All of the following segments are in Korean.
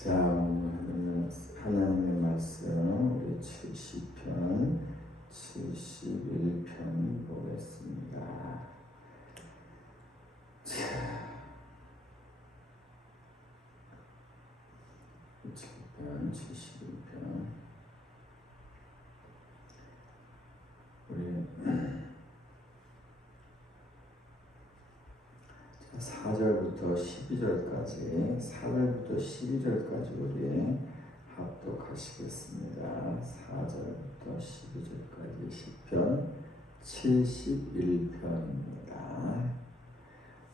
자, 오늘 하나님의 말씀 우리 70편, 71편 보겠습니다. 자, 70편, 71편 우리 4절부터 12절까지 4절부터 12절까지 우리 합독하시겠습니다. 4절부터 12절까지 시편 71편입니다.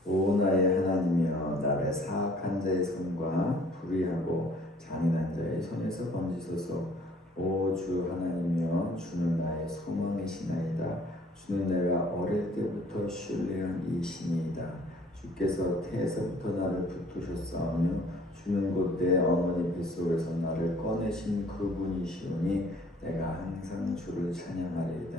오 나의 하나님이여, 나를 사악한 자의 손과 불의하고 잔인한 자의 손에서 건지소서. 오 주 하나님이여, 주는 나의 소망이시나이다. 주는 내가 어릴 때부터 신뢰한 이 신이다. 주께서 태에서부터 나를 붙드셨사오며 주는 곧 내 어머니 뱃속에서 나를 꺼내신 그분이시오니 내가 항상 주를 찬양하리이다.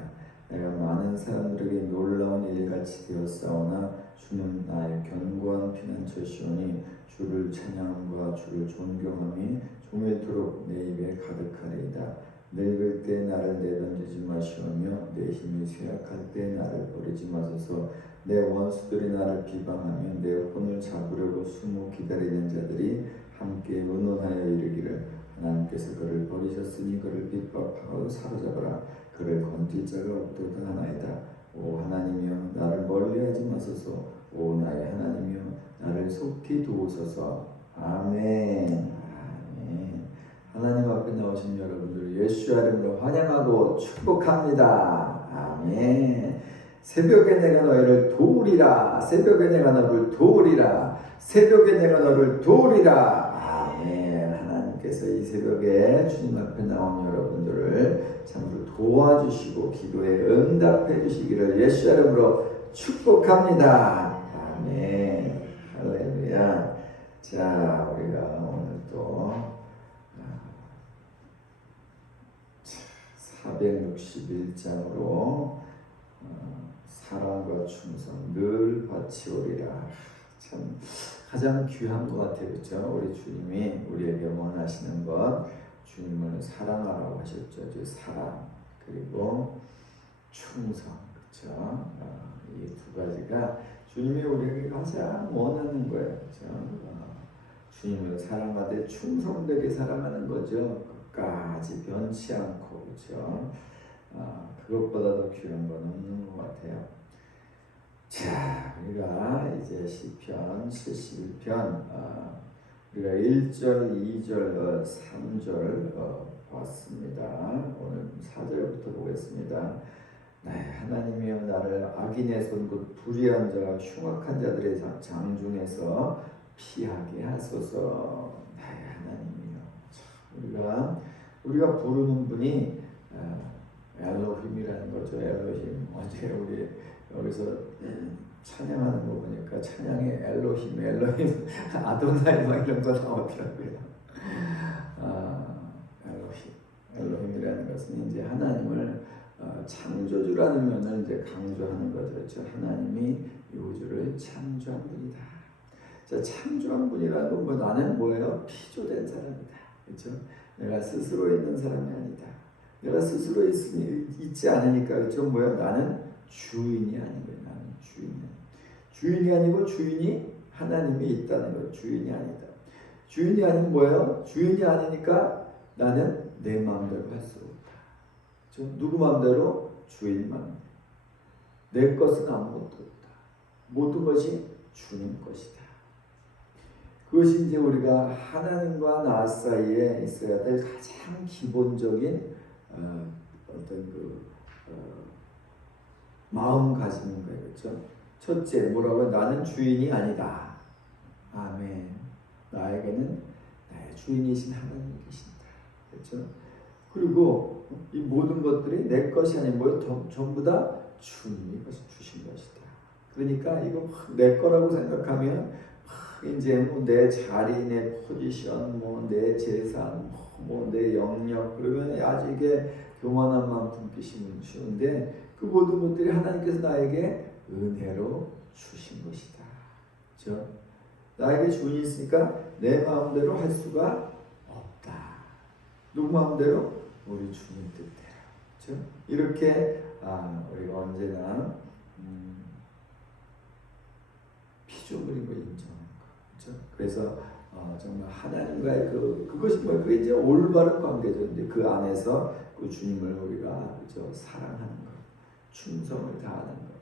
내가 많은 사람들에게 놀라운 일같이 되었사오나 주는 나의 견고한 피난처시오니 주를 찬양함과 주를 존경함이 종일토록 내 입에 가득하리이다. 늙을 때 나를 내던지지 마시오며 내 힘이 쇠약할 때 나를 버리지 마소서. 내 원수들이 나를 비방하며 내 혼을 잡으려고 숨어 기다리는 자들이 함께 의논하여 이르기를 하나님께서 그를 버리셨으니 그를 핍박하고 사로잡아라. 그를 건질 자가 없도다 하나이다. 오 하나님이여, 나를 멀리하지 마소서. 오 나의 하나님이여, 나를 속히 도우소서. 아멘. 아멘. 하나님 앞에 나오신 여러분들 예수의 이름으로 환영하고 축복합니다. 아멘. 새벽에 내가 너희를 도우리라. 새벽에 내가 너를 도우리라. 새벽에 내가 너를 도우리라. 아멘. 하나님께서 이 새벽에 주님 앞에 나온 여러분들을 참으로 도와주시고 기도에 응답해 주시기를 예수 이름으로 축복합니다. 아멘. 할렐루야. 자, 우리가 오늘 또 461장으로 사랑과 충성 늘 바치오리라. 참 가장 귀한 것 같아요, 그렇죠? 우리 주님이 우리에게 원하시는 것, 주님을 사랑하라고 하셨죠. 사랑 그리고 충성, 그렇죠? 이 두 가지가 주님이 우리에게 가장 원하는 거예요, 그렇죠? 주님을 사랑하되 충성되게 사랑하는 거죠. 끝까지 변치 않고, 그렇죠? 그것보다 더 귀한 건 없는 것 같아요. 자, 우리가 이제 시편 71편 우리가 1절, 2절, 3절 봤습니다. 오늘 4절부터 보겠습니다. 하나님이여, 나를 악인의 손 곧 불의한 자와 흉악한 자들의 장중에서 피하게 하소서. 하나님이여. 우리가 부르는 분이 엘로힘이라는 거죠. 엘로힘. 어제 우리 여기서 찬양하는 거 보니까 찬양에 엘로힘 아도나이 막 이런 거 나오더라고요. 엘로힘이라는 것은 이제 하나님을 창조주라는 면을 이제 강조하는 거죠. 하나님이 이 우주를 창조한 분이다. 자, 창조한 분이라는 건 뭐, 나는 뭐예요? 피조된 사람이다. 그렇죠? 내가 스스로 있는 사람이 아니다. 내가 스스로 있지 않으니까, 그렇죠? 뭐야? 나는 주인이 아닌 거예요. 나는 주인이 아니고 주인이 하나님이 있다는 거예요. 주인이 아니다. 주인이 아니면 뭐예요? 주인이 아니니까 나는 내 마음대로 할 수 없다. 그렇죠? 누구 마음대로? 주인 마음대로. 내 것은 아무것도 없다. 모든 것이 주님 것이다. 그것이 이제 우리가 하나님과 나 사이에 있어야 될 가장 기본적인 어떤 마음가짐인 거예요, 그렇죠? 첫째, 뭐라고요? 나는 주인이 아니다. 아멘. 나에게는 나의 주인이신 하나님이 계신다, 그렇죠? 그리고 이 모든 것들이 내 것이 아니고 전부 다 주님이 주신 것이다. 그러니까 이거 내 거라고 생각하면 이제 뭐 내 자리, 내 포지션, 뭐 내 재산, 뭐 내 영역, 그러면 아주 이게 교만함만 품기시면 쉬운데 그 모든 것들이 하나님께서 나에게 은혜로 주신 것이다. 그렇죠? 나에게 주인이 있으니까 내 마음대로 할 수가 누구 마음대로? 우리 주님 뜻대로. 그렇죠? 이렇게 우리가 언제나 피조물인 걸 인정하는 거. 그렇죠? 그래서 정말 하나님과의 그것이 뭐예요? 그게 이제 올바른 관계죠. 이제 그 안에서 그 주님을 우리가 그렇죠? 사랑하는 것, 충성을 다하는 것.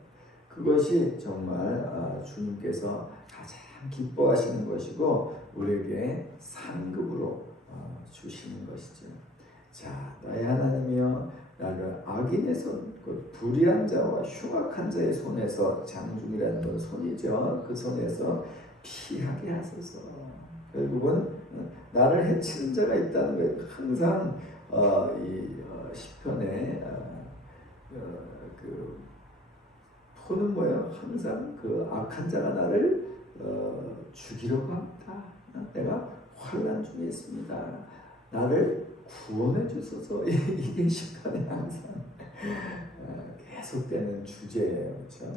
그것이 정말 주님께서 가장 기뻐하시는 것이고 우리에게 상급으로 주시는 것이죠. 자, 나의 하나님이여 나를 악인의 손, 그 불의한 자와 흉악한 자의 손에서 장중이라는 건 손이죠. 그 손에서 피하게 하소서. 결국은 나를 해치는 자가 있다는 거예요. 항상 이 시편에 그 포는 뭐예요? 항상 그 악한 자가 나를 죽이려고 합니다. 내가 환난 중에 있습니다. 나를 구원해 주소서. 이게 시편에 항상 계속되는 주제예요. 그렇죠?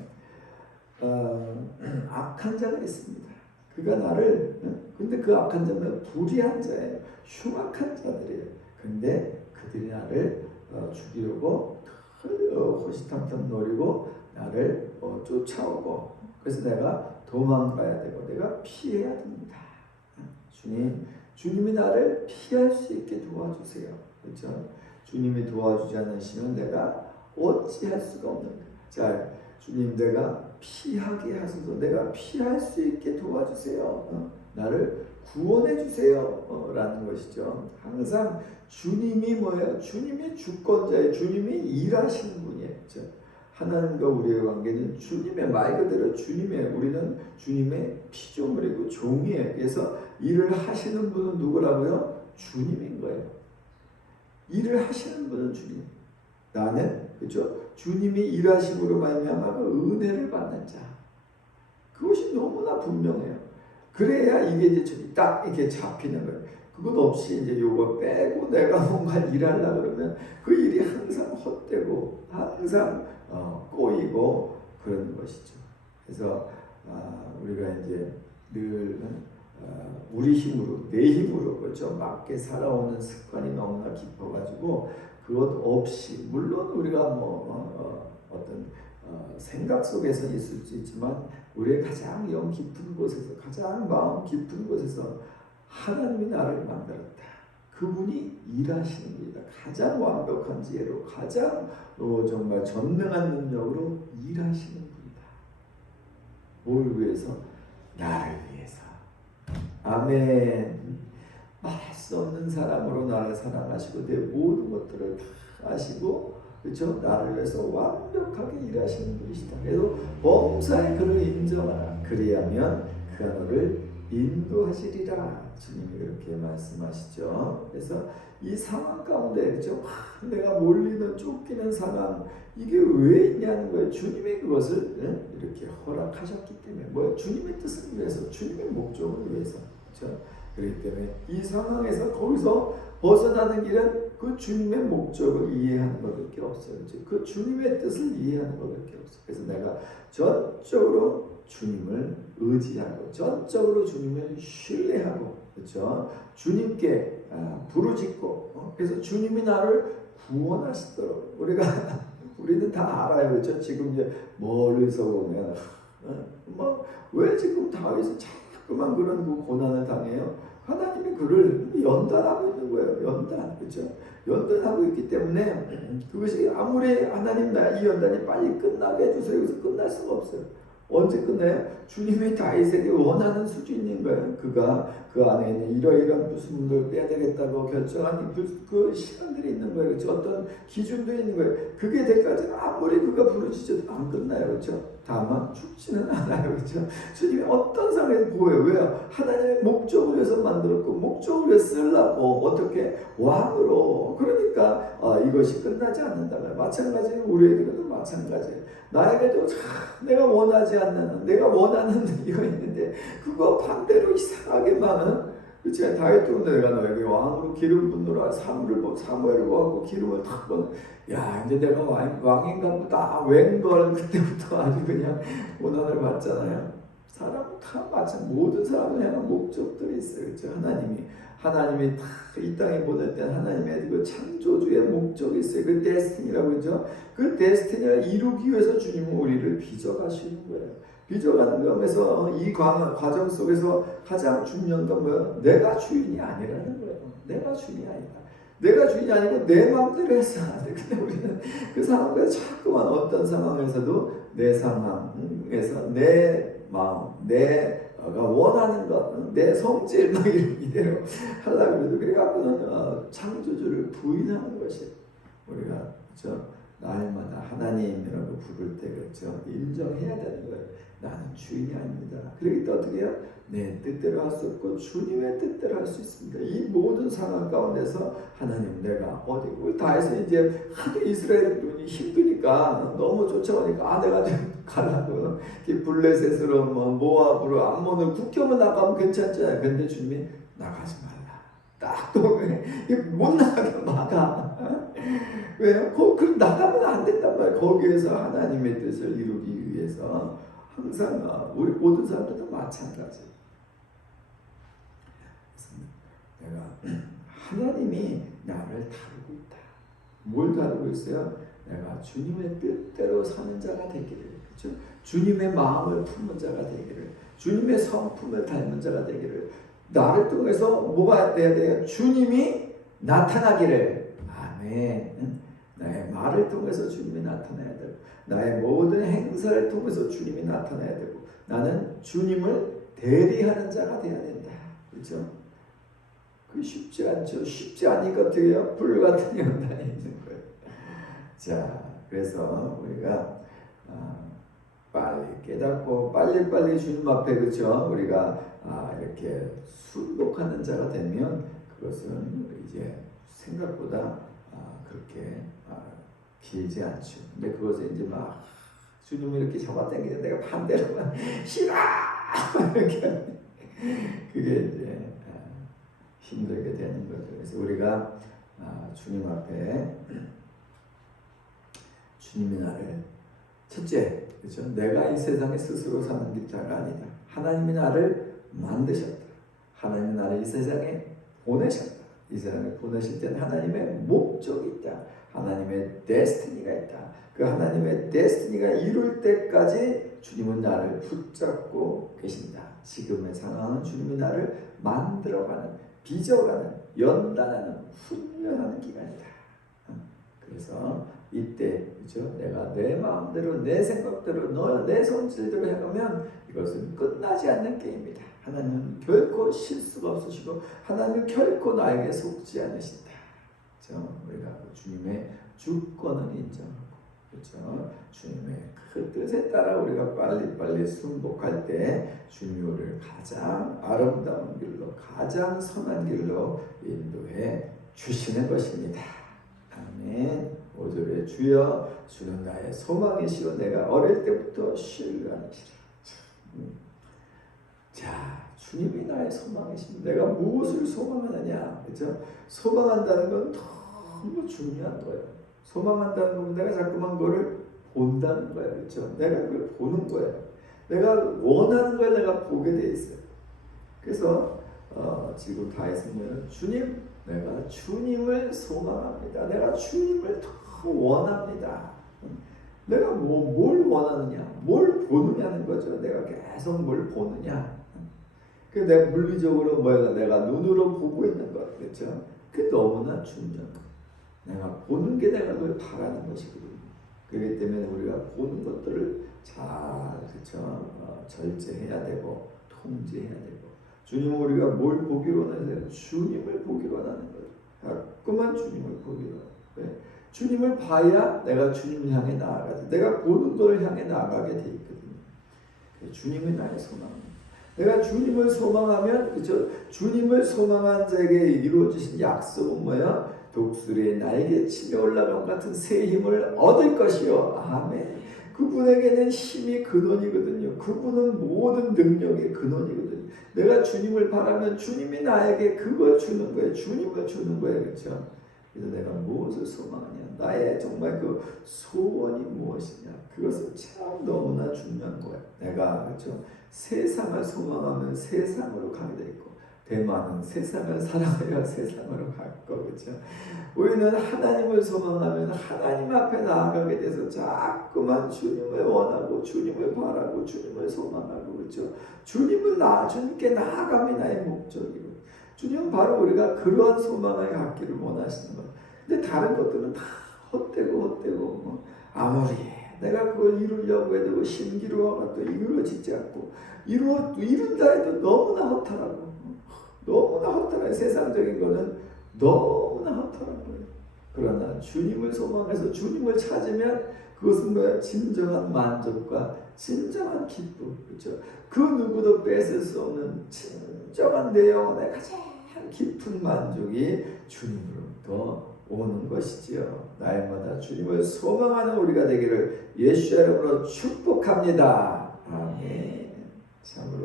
악한 자가 있습니다. 그가 나를 근데 그 악한 자는 불의한 자예요. 흉악한 자들이에요. 근데 그들이 나를 죽이려고 호시탐탐 노리고 나를 쫓아오고 그래서 내가 도망가야 되고 내가 피해야 됩니다. 주님이 나를 피할 수 있게 도와주세요. 그렇죠? 주님이 도와주지 않으시면 내가 어찌할 수가 없는 거예요. 자, 주님 내가 피하게 하소서. 내가 피할 수 있게 도와주세요. 나를 구원해 주세요. 라는 것이죠. 항상 주님이 뭐예요? 주님이 주권자예요. 주님이 일하시는 분이에요. 그렇죠? 하나님과 우리의 관계는 주님의 말 그대로 우리는 주님의 피조물이고 종이에요. 그래서 일을 하시는 분은 누구라고요? 주님인 거예요. 일을 하시는 분은 주님. 나는 그렇죠? 주님이 일하심으로 말미암아 그 은혜를 받는 자. 그것이 너무나 분명해요. 그래야 이게 이제 딱 이렇게 잡히는 거예요. 그것 없이 이제 요거 빼고 내가 뭔가 일하려고 그러면 그 일이 항상 헛되고 항상 꼬이고 그런 것이죠. 그래서 우리가 이제 늘 우리 힘으로 내 힘으로 그렇죠 맞게 살아오는 습관이 너무나 깊어가지고 그것 없이 물론 우리가 어떤 생각 속에서 있을 수 있지만 우리의 가장 영 깊은 곳에서 가장 마음 깊은 곳에서 하나님이 나를 만들었다. 그분이 일하시는 분이다. 가장 완벽한 지혜로 가장 정말 전능한 능력으로 일하시는 분이다. 뭘 위해서? 나를 위해서. 아멘. 말할 수 없는 사랑으로 나를 사랑하시고 내 모든 것들을 다 아시고 그렇죠? 나를 위해서 완벽하게 일하시는 분이시다. 그래도 범사에 그를 인정하라. 그리하면 그가 너를 인도하시리라. 주님이 그렇게 말씀하시죠. 그래서 이 상황 가운데 그렇죠? 내가 몰리는 쫓기는 상황 이게 왜 있냐는 거예요. 주님이 그것을 이렇게 허락하셨기 때문에 뭐예요? 주님의 뜻을 위해서 주님의 목적을 위해서 그렇죠? 그렇기 때문에 이 상황에서 거기서 벗어나는 길은 그 주님의 목적을 이해하는 것밖에 없어요. 그 주님의 뜻을 이해하는 것밖에 없어요. 그래서 내가 전적으로 주님을 의지하고 전적으로 주님을 신뢰하고 그렇죠? 주님께 부르짖고 그래서 주님이 나를 구원하시도록 우리는 다 알아요. 그렇죠? 지금 이제 멀리서 보면 왜 지금 다윗은 자꾸만 그런 고난을 당해요? 하나님이 그를 연단하고 있는 거예요. 연단. 그렇죠? 연단하고 있기 때문에 그것이 아무리 하나님 이 연단이 빨리 끝나게 해주세요. 그래서 끝날 수가 없어요. 언제 끝나요? 주님이 다윗에게 원하는 수준인 거예요. 그가 그 안에 있는 이러이러한 부수물을 빼야 되겠다고 결정한 그 시간들이 있는 거예요. 그렇죠? 어떤 기준들이 있는 거예요. 그게 될 때까지는 아무리 그가 부르짖어도 안 끝나요. 그렇죠? 다만 죽지는 않아요. 그렇죠? 주님이 어떤 상황에서 보여요. 왜요? 하나님의 목적을 위해서 만들었고 목적을 위해서 쓰려고 어떻게 왕으로 그러니까 이것이 끝나지 않는다. 마찬가지로 우리에게도 마찬가지예요. 나에게도 내가 원하지 않는 내가 원하는 이거 있는데 그거 반대로 이상하게 많은 그렇지? 다윗도 내가 너에게 왕으로 기름 붓노라 사무엘을 보았고 기름을 탁 붓는 야 이제 내가 왕인가 보다 웬걸 그때부터 아주 그냥 고난을 받잖아요. 사람은 다 마찬가지. 모든 사람을 향한 목적들이 있어요. 그렇죠? 하나님이 다 이 땅에 보낼 때 하나님의 그 창조주의 목적이 있어요. 그 데스티니라고 그러죠. 그 데스티니를 이루기 위해서 주님은 우리를 빚어가시는 거예요. 빚어가는 점에서 이 과정 속에서 가장 중요한 건 뭐예요? 내가 주인이 아니라는 거예요. 내가 주인이 아니다. 내가 주인이 아니고 내 마음대로 해서 안 돼. 근데 우리는 그 상황에서 자꾸만 어떤 상황에서도 내 상황에서 내 마음, 내가 원하는 것, 내 성질 막 이대로 하려고 해도 그래갖고는 창조주를 부인하는 것이 우리가 그렇죠? 날마다 하나님이라고 부를 때 그렇죠? 인정해야 되는 거예요. 나는 주인이 아닙니다. 그러기 때문에 어떻게 해요? 내 뜻대로 할 수 없고 주님의 뜻대로 할 수 있습니다. 이 모든 상황 가운데서 하나님 내가 어디 우리 다 해서 이제 하도 이스라엘이 힘드니까 너무 쫓아오니까 내가 좀 가라고 블레셋으로 모압으로 암몬으로 국경을 나가면 괜찮잖아요. 근데 주님이 나가지 말라. 딱 또 못 나가게 막아. 왜요? 그 나가면 안 된단 말이에요. 거기에서 하나님의 뜻을 이루기 위해서 항상 우리 모든 사람들도 마찬가지. 내가 하나님이 나를 다루고 있다. 뭘 다루고 있어요? 내가 주님의 뜻대로 사는 자가 되기를, 그렇죠? 주님의 마음을 품는 자가 되기를, 주님의 성품을 닮은 자가 되기를, 나를 통해서 뭐가 돼야 돼요? 주님이 나타나기를. 아멘. 나의 말을 통해서 주님이 나타나야 되고, 나의 모든 행사를 통해서 주님이 나타나야 되고, 나는 주님을 대리하는 자가 되어야 된다. 그렇죠? 그 쉽지 않죠. 쉽지 않으니까 어떻게 해요? 불같은 연단이 있는 거예요. 자, 그래서 우리가 빨리 깨닫고 빨리 주님 앞에 그렇죠? 우리가 이렇게 순복하는 자가 되면 그것은 이제 생각보다 그렇게 길지 않죠. 근데 그것을 이제 막 주님이 이렇게 잡아당기는데 내가 반대로 싫어 이렇게 그게 이제 힘들게 되는 거죠. 그래서 우리가 주님 앞에 주님이 나를 첫째, 그렇죠? 내가 이 세상에 스스로 사는 자가 아니다. 하나님이 나를 만드셨다. 하나님이 나를 이 세상에 보내셨다. 이 세상에 보내실 때는 하나님의 목적이 있다. 하나님의 데스티니가 있다. 그 하나님의 데스티니가 이룰 때까지 주님은 나를 붙잡고 계신다. 지금의 상황은 주님이 나를 만들어가는, 빚어가는, 연단하는, 훈련하는 기간이다. 그래서 이때 그렇죠? 내가 내 마음대로 내 생각대로 내 성질대로 해가면 이것은 끝나지 않는 게임이다. 하나님은 결코 실수가 없으시고 하나님은 결코 나에게 속지 않으신다. 그렇죠? 우리가 주님의 주권을 인정하고 그렇죠? 주님의 그 뜻에 따라 우리가 빨리 순복할 때 주님이 우리를 가장 아름다운 길로 가장 선한 길로 인도해 주시는 것입니다. 아멘. 5절에 주여 주는 나의 소망이시오 내가 어릴 때부터 신뢰하시라. 자, 주님이 나의 소망이십니다. 내가 무엇을 소망하느냐, 그렇죠? 소망한다는 건 너무 중요한 거예요. 소망한다는 건 내가 자꾸만 그거를 본다는 거예요, 그렇죠? 내가 그걸 보는 거예요. 내가 원하는 걸 내가 보게 돼 있어요. 그래서 지금 다 했으면 주님, 내가 주님을 소망합니다. 내가 주님을 더 원합니다. 내가 뭘 원하느냐, 뭘 보느냐는 거죠. 내가 계속 뭘 보느냐. 그 내가 물리적으로 내가 눈으로 보고 있는 것, 그렇죠? 그게 너무나 중요한 거. 내가 보는 게 내가 그걸 바라는 것이거든요. 그렇기 때문에 우리가 보는 것들을 잘, 그렇죠? 절제해야 되고 통제해야 되고. 주님은 우리가 뭘 보기로 원하세요? 주님을 보기로 원하는 거예요. 자꾸만 주님을 보기로 원해요. 네? 주님을 봐야 내가 주님을 향해 나아가지. 내가 보는 것을 향해 나아가게 돼 있거든요. 주님이 나의 소망입니다. 내가 주님을 소망하면, 그렇죠? 주님을 소망한 자에게 이루어지신 약속은 뭐야? 독수리의 날개 치며 올라감 같은 새 힘을 얻을 것이요. 아멘. 그분에게는 힘이 근원이거든요. 그분은 모든 능력의 근원이거든요. 내가 주님을 바라면 주님이 나에게 그걸 주는 거예요. 주님을 주는 거예요. 그렇죠? 그래서 내가 무엇을 소망하냐? 나의 정말 그 소원이 무엇이냐? 그것은 참 너무나 중요한 거예요. 내가 그렇죠? 세상을 소망하면 세상으로 가게 돼 있고, 대만은 세상을 사랑하여 세상으로 갈 거죠. 우리는 하나님을 소망하면 하나님 앞에 나아가게 돼서 자꾸만 주님을 원하고 주님을 바라고 주님을 소망하고, 그렇죠. 주님께 나아감이 나의 목적이고, 주님은 바로 우리가 그러한 소망을 갖기를 원하시는 거예요. 근데 다른 것들은 다 헛되고 아무리 내가 그걸 이루려고 해도 신기루어가 또 이루어지지 않고, 이룬다 해도 너무나 허탈하고, 너무나 허탈해. 세상적인 거는 너무나 허탈하고요. 그러나 주님을 소망해서 주님을 찾으면 그것은 뭐야? 진정한 만족과 진정한 기쁨, 그렇죠? 그 누구도 뺏을 수 없는 진정한 내 영혼의 가장 깊은 만족이 주님으로부터 오는 것이지요. 날마다 주님을 소망하는 우리가 되기를 예수의 이름으로 축복합니다. 아멘. 참으로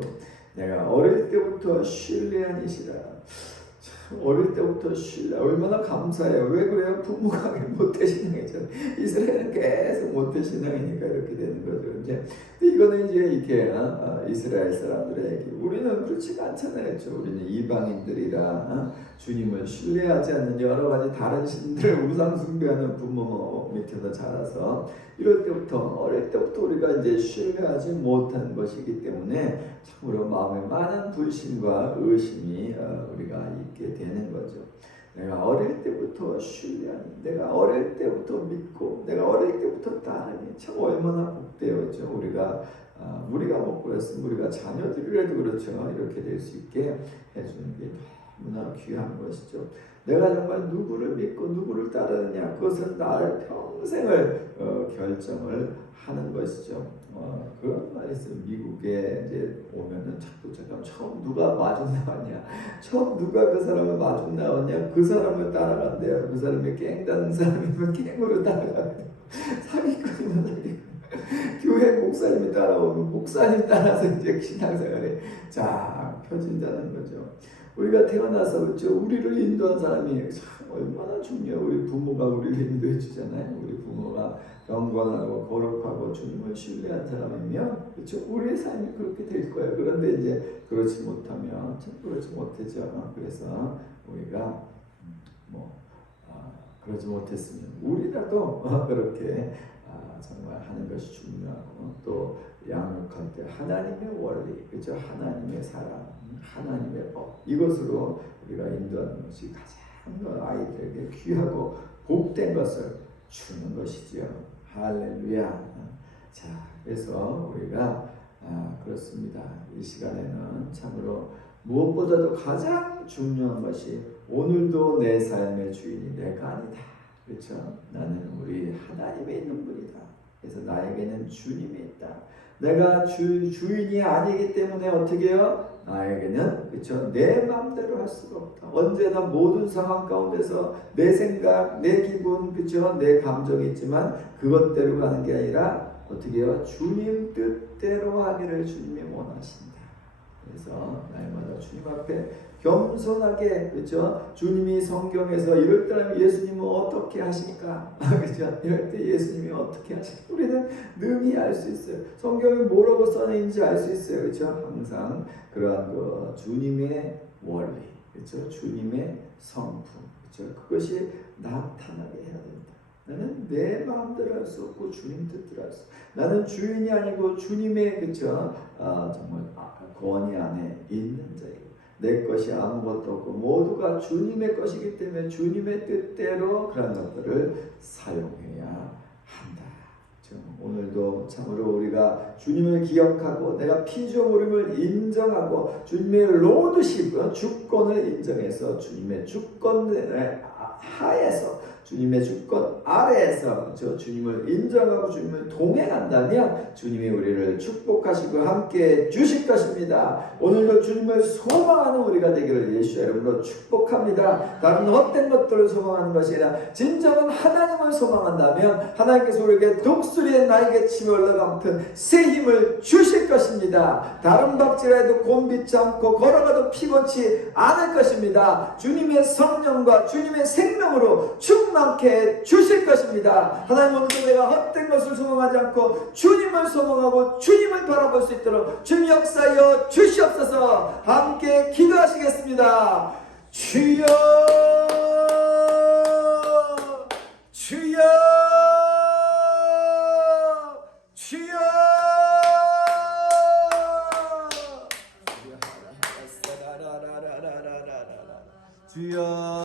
내가 어릴 때부터 신뢰한 이시라. 어릴 때부터 신뢰. 얼마나 감사해요. 왜 그래요? 부모가 모태신앙이죠. 이스라엘은 계속 모태신앙이니까 이렇게 되는 거죠. 이제 이거는 이제 이렇게 이스라엘 사람들의 얘기. 우리는 그렇지가 않잖아요. 우리는 이방인들이라 주님을 신뢰하지 않는 여러 가지 다른 신들을 우상 숭배하는 부모 밑에서 자라서 어릴 때부터 우리가 이제 신뢰하지 못한 것이기 때문에 참으로 마음에 많은 불신과 의심이 우리가 있게 되는 거죠. 내가 어릴 때부터 신뢰하니, 내가 어릴 때부터 믿고, 내가 어릴 때부터 따르니 참 얼마나 복되었죠. 우리가 못 그랬으면 우리가 자녀들이라도 그렇죠. 이렇게 될 수 있게 해주는 게 너무나 귀한 것이죠. 내가 정말 누구를 믿고 누구를 따르느냐, 그것은 나를 평생을 결정을 하는 것이죠. 그런 말이 있어요. 미국에 이제 오면은 자꾸 처음 누가 마중 나왔냐, 처음 누가 그 사람을 마중 나왔냐, 그 사람을 따라간대요. 그 사람이 깽다는 사람이면 깽으로 따라가고, 사기꾼이면 사기꾼, 교회 목사님이 따라오면 목사님 따라서 이제 신앙생활에 펴진다는 거죠. 우리가 태어나서 그렇죠. 우리를 인도한 사람이 참 얼마나 중요해요. 우리 부모가 우리를 인도해 주잖아요. 우리 부모가 경건하고 거룩하고 주님을 신뢰한 사람이면 그렇죠. 우리의 삶이 그렇게 될 거예요. 그런데 이제 그렇지 못하면 참 그렇지 못하죠. 그래서 우리가 그러지 못했으면 우리라도 그렇게 정말 하는 것이 중요하고, 또 양육할 때 하나님의 원리, 그렇죠? 하나님의 사랑, 하나님의 법, 이것으로 우리가 인도하는 것이 가장 아이들에게 귀하고 복된 것을 주는 것이지요. 할렐루야. 자, 그래서 우리가 그렇습니다. 이 시간에는 참으로 무엇보다도 가장 중요한 것이, 오늘도 내 삶의 주인이 내가 아니다. 그렇죠? 나는 우리 하나님의 있는 분이다. 그래서 나에게는 주님이 있다. 내가 주인이 아니기 때문에 어떻게 해요? 나에게는 그렇죠? 내 마음대로 할 수가 없다. 언제나 모든 상황 가운데서 내 생각, 내 기분, 그렇죠? 내 감정이 있지만 그것대로 가는 게 아니라 어떻게 해요? 주님 뜻대로 하기를 주님이 원하신다. 그래서 날마다 주님 앞에 겸손하게, 그렇죠? 주님이 성경에서 이럴 때라면 예수님은 어떻게 하십니까? 그렇죠? 이럴 때 예수님이 어떻게 하십니까? 우리는 능히 알 수 있어요. 성경이 뭐라고 써있는지 알 수 있어요. 그렇죠? 항상 그러한 주님의 원리, 그렇죠? 주님의 성품, 그렇죠? 그것이 나타나게 해야 된다. 나는 내 마음대로 할 수 없고 주님 뜻대로 할 수. 나는 주인이 아니고 주님의, 그렇죠? 정말 권위 안에 있는 자이고, 내 것이 아무것도 없고 모두가 주님의 것이기 때문에 주님의 뜻대로 그런 것들을 사용해야 한다. 오늘도 참으로 우리가 주님을 기억하고 내가 피조물임을 인정하고 주님의 로드십, 주권을 인정해서 주님의 주권 하에서, 주님의 주권 아래에서 주님을 인정하고 주님을 동행한다면 주님이 우리를 축복하시고 함께 주실 것입니다. 오늘도 주님을 소망하는 우리가 되기를 예수의 이름으로 축복합니다. 다른 헛된 것들을 소망하는 것이 아니라 진정한 하나님을 소망한다면 하나님께서 우리에게 독수리의 나에게 치며 올라감듯 새 힘을 주실 것입니다. 다른 박질해도 곤비치 않고 걸어가도 피곤치 않을 것입니다. 주님의 성령과 주님의 생명으로 충만히 충만케 주실 것입니다. 하나님, 오늘도 내가 헛된 것을 소망하지 않고 주님을 소망하고 주님을 바라볼 수 있도록 주님 역사하여 주시옵소서. 함께 기도하시겠습니다. 주여, 주여, 주여, 주여.